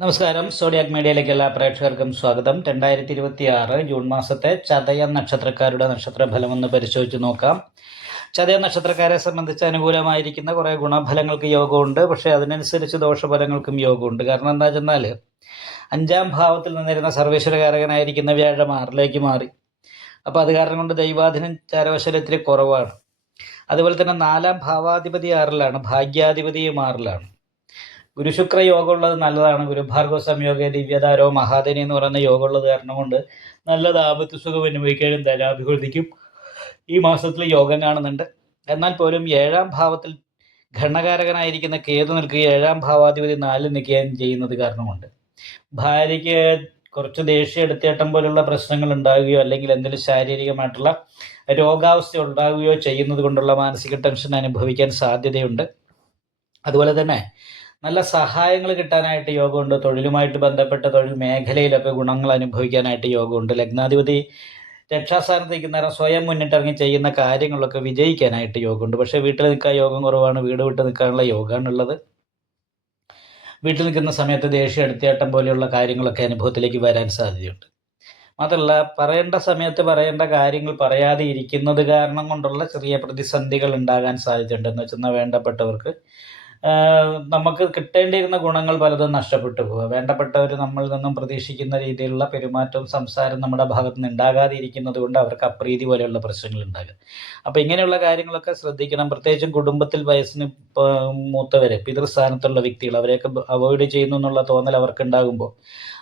നമസ്കാരം. സോഡിയാക് മീഡിയയിലേക്ക് എല്ലാ പ്രേക്ഷകർക്കും സ്വാഗതം. 2026 ജൂൺ മാസത്തെ ചതയ നക്ഷത്രക്കാരുടെ നക്ഷത്രഫലമൊന്ന് പരിശോധിച്ച് നോക്കാം. ചതയ നക്ഷത്രക്കാരെ സംബന്ധിച്ച് അനുകൂലമായിരിക്കുന്ന കുറേ ഗുണഫലങ്ങൾക്ക് യോഗമുണ്ട്. പക്ഷേ അതിനനുസരിച്ച് ദോഷഫലങ്ങൾക്കും യോഗമുണ്ട്. കാരണം എന്താ വെച്ചെന്നാൽ 5ാം ഭാവത്തിൽ നിന്നിരുന്ന സർവേശ്വരകാരകനായിരിക്കുന്ന വ്യാഴം 6ലേക്ക് മാറി. അപ്പോൾ അത് കാരണം കൊണ്ട് ദൈവാധീനം ചാരവശലത്തിൽ കുറവാണ്. അതുപോലെ തന്നെ 4ാം ഭാവാധിപതി 6ലാണ്, ഭാഗ്യാധിപതിയും 6ലാണ്. ഗുരുശുക്ര യോഗമുള്ളത് നല്ലതാണ്. ഗുരുഭാർഗവ സംയോഗ ദിവ്യതാരോ മഹാദേനി എന്ന് പറയുന്ന യോഗമുള്ളത് കാരണം കൊണ്ട് നല്ല ദാമ്പത്യ സുഖം അനുഭവിക്കാനും ധനാഭിവൃദ്ധിക്കും ഈ മാസത്തിൽ യോഗം കാണുന്നുണ്ട്. എന്നാൽ പോലും 7ാം ഭാവത്തിൽ ഘടനകാരകനായിരിക്കുന്ന കേതു നിൽക്കുകയും 7ാം ഭാവാധിപതി 4 നിൽക്കുകയും ചെയ്യുന്നത് കാരണമുണ്ട് ഭാര്യയ്ക്ക് കുറച്ച് ദേഷ്യം എടുത്തേട്ടം പോലുള്ള പ്രശ്നങ്ങൾ ഉണ്ടാകുകയോ അല്ലെങ്കിൽ എന്തെങ്കിലും ശാരീരികമായിട്ടുള്ള രോഗാവസ്ഥ ഉണ്ടാകുകയോ ചെയ്യുന്നത് കൊണ്ടുള്ള മാനസിക ടെൻഷൻ അനുഭവിക്കാൻ സാധ്യതയുണ്ട്. അതുപോലെ തന്നെ നല്ല സഹായങ്ങൾ കിട്ടാനായിട്ട് യോഗമുണ്ട്. തൊഴിലുമായിട്ട് ബന്ധപ്പെട്ട തൊഴിൽ മേഖലയിലൊക്കെ ഗുണങ്ങൾ അനുഭവിക്കാനായിട്ട് യോഗമുണ്ട്. ലഗ്നാധിപതി രക്ഷാസ്ഥാനത്ത് നിൽക്കുന്നേരം സ്വയം മുന്നിട്ടിറങ്ങി ചെയ്യുന്ന കാര്യങ്ങളൊക്കെ വിജയിക്കാനായിട്ട് യോഗമുണ്ട്. പക്ഷേ വീട്ടിൽ നിൽക്കാൻ യോഗം കുറവാണ്. വീട് വിട്ട് നിൽക്കാനുള്ള യോഗമാണുള്ളത്. വീട്ടിൽ നിൽക്കുന്ന സമയത്ത് ദേഷ്യം എടുത്തേട്ടം പോലെയുള്ള കാര്യങ്ങളൊക്കെ അനുഭവത്തിലേക്ക് വരാൻ സാധ്യതയുണ്ട്. മാത്രമല്ല, പറയേണ്ട സമയത്ത് പറയേണ്ട കാര്യങ്ങൾ പറയാതെ ഇരിക്കുന്നത് കാരണം കൊണ്ടുള്ള ചെറിയ പ്രതിസന്ധികൾ ഉണ്ടാകാൻ സാധ്യതയുണ്ട്. എന്ന് വെച്ചാൽ വേണ്ടപ്പെട്ടവർക്ക് നമുക്ക് കിട്ടേണ്ടിയിരുന്ന ഗുണങ്ങൾ പലതും നഷ്ടപ്പെട്ടു പോവുക. വേണ്ടപ്പെട്ടവർ നമ്മളിൽ നിന്നും പ്രതീക്ഷിക്കുന്ന രീതിയിലുള്ള പെരുമാറ്റവും സംസാരം നമ്മുടെ ഭാഗത്ത് നിന്ന് ഉണ്ടാകാതെ ഇരിക്കുന്നത് കൊണ്ട് അവർക്ക് അപ്രീതി പോലെയുള്ള പ്രശ്നങ്ങൾ ഉണ്ടാകുക. അപ്പോൾ ഇങ്ങനെയുള്ള കാര്യങ്ങളൊക്കെ ശ്രദ്ധിക്കണം. പ്രത്യേകിച്ചും കുടുംബത്തിൽ വയസ്സിന് മൂത്തവർ, പിതൃസ്ഥാനത്തുള്ള വ്യക്തികൾ, അവരെയൊക്കെ അവോയ്ഡ് ചെയ്യുന്നു എന്നുള്ള തോന്നൽ അവർക്ക് ഉണ്ടാകുമ്പോൾ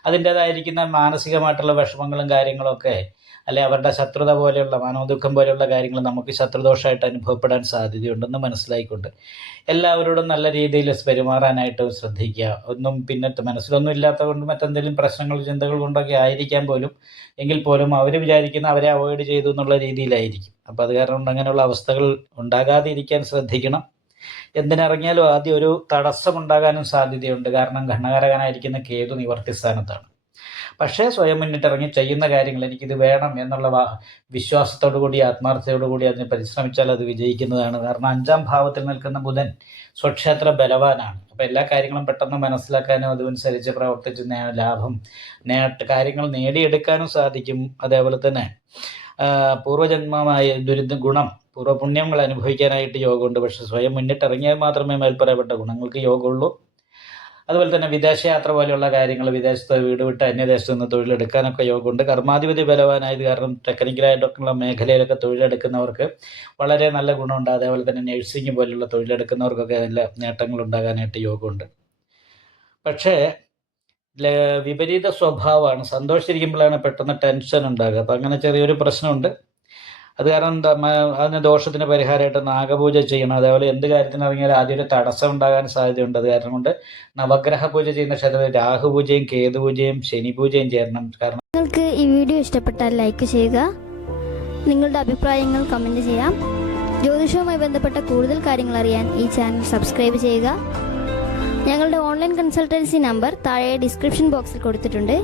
അതിൻ്റേതായിരിക്കുന്ന മാനസികമായിട്ടുള്ള വിഷമങ്ങളും കാര്യങ്ങളൊക്കെ അല്ലെ അവരുടെ ശത്രുത പോലെയുള്ള മനോദുഃഖം പോലെയുള്ള കാര്യങ്ങൾ നമുക്ക് ശത്രുദോഷമായിട്ട് അനുഭവപ്പെടാൻ സാധ്യതയുണ്ടെന്ന് മനസ്സിലായിക്കൊണ്ട് എല്ലാവരോടും നല്ല രീതിയിൽ പെരുമാറാനായിട്ട് ശ്രദ്ധിക്കുക. ഒന്നും പിന്നെ മനസ്സിലൊന്നും ഇല്ലാത്തത് കൊണ്ട് മറ്റെന്തെങ്കിലും പ്രശ്നങ്ങൾ ചിന്തകൾ കൊണ്ടൊക്കെ ആയിരിക്കാൻ പോലും എങ്കിൽ പോലും അവർ വിചാരിക്കുന്ന അവരെ അവോയ്ഡ് ചെയ്തു എന്നുള്ള രീതിയിലായിരിക്കും. അപ്പോൾ അത് കാരണം കൊണ്ട് അങ്ങനെയുള്ള അവസ്ഥകൾ ഉണ്ടാകാതെ ഇരിക്കാൻ ശ്രദ്ധിക്കണം. എന്തിനിറങ്ങിയാലും ആദ്യം ഒരു തടസ്സമുണ്ടാകാനും സാധ്യതയുണ്ട്. കാരണം ഘടനകാരകനായിരിക്കുന്ന കേതു നിവർത്തി സ്ഥാനത്താണ്. പക്ഷേ സ്വയം മുന്നിട്ടിറങ്ങി ചെയ്യുന്ന കാര്യങ്ങൾ എനിക്കിത് വേണം എന്നുള്ള വിശ്വാസത്തോടു കൂടി ആത്മാർത്ഥതയോടു കൂടി അതിന് പരിശ്രമിച്ചാൽ അത് വിജയിക്കുന്നതാണ്. കാരണം 5ാം ഭാവത്തിൽ നിൽക്കുന്ന ബുധൻ സ്വക്ഷേത്ര ബലവാനാണ്. അപ്പോൾ എല്ലാ കാര്യങ്ങളും പെട്ടെന്ന് മനസ്സിലാക്കാനും അതനുസരിച്ച് പ്രവർത്തിച്ച് ലാഭം കാര്യങ്ങൾ നേടിയെടുക്കാനും സാധിക്കും. അതേപോലെ തന്നെ പൂർവ്വജന്മമായ ഗുണം പൂർവ്വപുണ്യങ്ങൾ അനുഭവിക്കാനായിട്ട് യോഗമുണ്ട്. പക്ഷെ സ്വയം മുന്നിട്ടിറങ്ങിയാൽ മാത്രമേ മേൽപ്പറയപ്പെട്ട ഗുണങ്ങൾക്ക് യോഗമുള്ളൂ. അതുപോലെ തന്നെ വിദേശയാത്ര പോലെയുള്ള കാര്യങ്ങൾ, വിദേശത്ത് വീട് വിട്ട് അന്യദേശത്ത് നിന്ന് തൊഴിലെടുക്കാനൊക്കെ യോഗമുണ്ട്. കർമാധിപതി ബലവാനായത് കാരണം ടെക്നിക്കലായിട്ടൊക്കെയുള്ള മേഖലയിലൊക്കെ തൊഴിലെടുക്കുന്നവർക്ക് വളരെ നല്ല ഗുണമുണ്ട്. അതേപോലെ തന്നെ നഴ്സിംഗ് പോലെയുള്ള തൊഴിലെടുക്കുന്നവർക്കൊക്കെ നല്ല നേട്ടങ്ങൾ ഉണ്ടാകാനായിട്ട് യോഗമുണ്ട്. പക്ഷേ വിപരീത സ്വഭാവമാണ്. സന്തോഷിച്ചിരിക്കുമ്പോഴാണ് പെട്ടെന്ന് ടെൻഷൻ ഉണ്ടാകുക. അപ്പം അങ്ങനെ ചെറിയൊരു പ്രശ്നമുണ്ട്. അത് കാരണം അതിന് ദോഷത്തിന് പരിഹാരമായിട്ട് നാഗപൂജ ചെയ്യണം. അതേപോലെ എന്ത് കാര്യത്തിന് ഇറങ്ങിയാലും ആദ്യം ഒരു തടസ്സം ഉണ്ടാകാൻ സാധ്യതയുണ്ട്. അത് കാരണം കൊണ്ട് നവഗ്രഹ പൂജ ചെയ്യുന്ന ക്ഷേത്രത്തിൽ രാഹുപൂജയും കേതുപൂജയും ശനി പൂജയും ചെയ്യണം. കാരണം നിങ്ങൾക്ക് ഈ വീഡിയോ ഇഷ്ടപ്പെട്ടാൽ ലൈക്ക് ചെയ്യുക, നിങ്ങളുടെ അഭിപ്രായങ്ങൾ കമൻറ്റ് ചെയ്യാം. ജ്യോതിഷവുമായി ബന്ധപ്പെട്ട കൂടുതൽ കാര്യങ്ങൾ അറിയാൻ ഈ ചാനൽ സബ്സ്ക്രൈബ് ചെയ്യുക. ഞങ്ങളുടെ ഓൺലൈൻ കൺസൾട്ടൻസി നമ്പർ താഴെ ഡിസ്ക്രിപ്ഷൻ ബോക്സിൽ കൊടുത്തിട്ടുണ്ട്.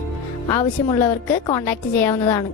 ആവശ്യമുള്ളവർക്ക് കോൺടാക്റ്റ് ചെയ്യാവുന്നതാണ്.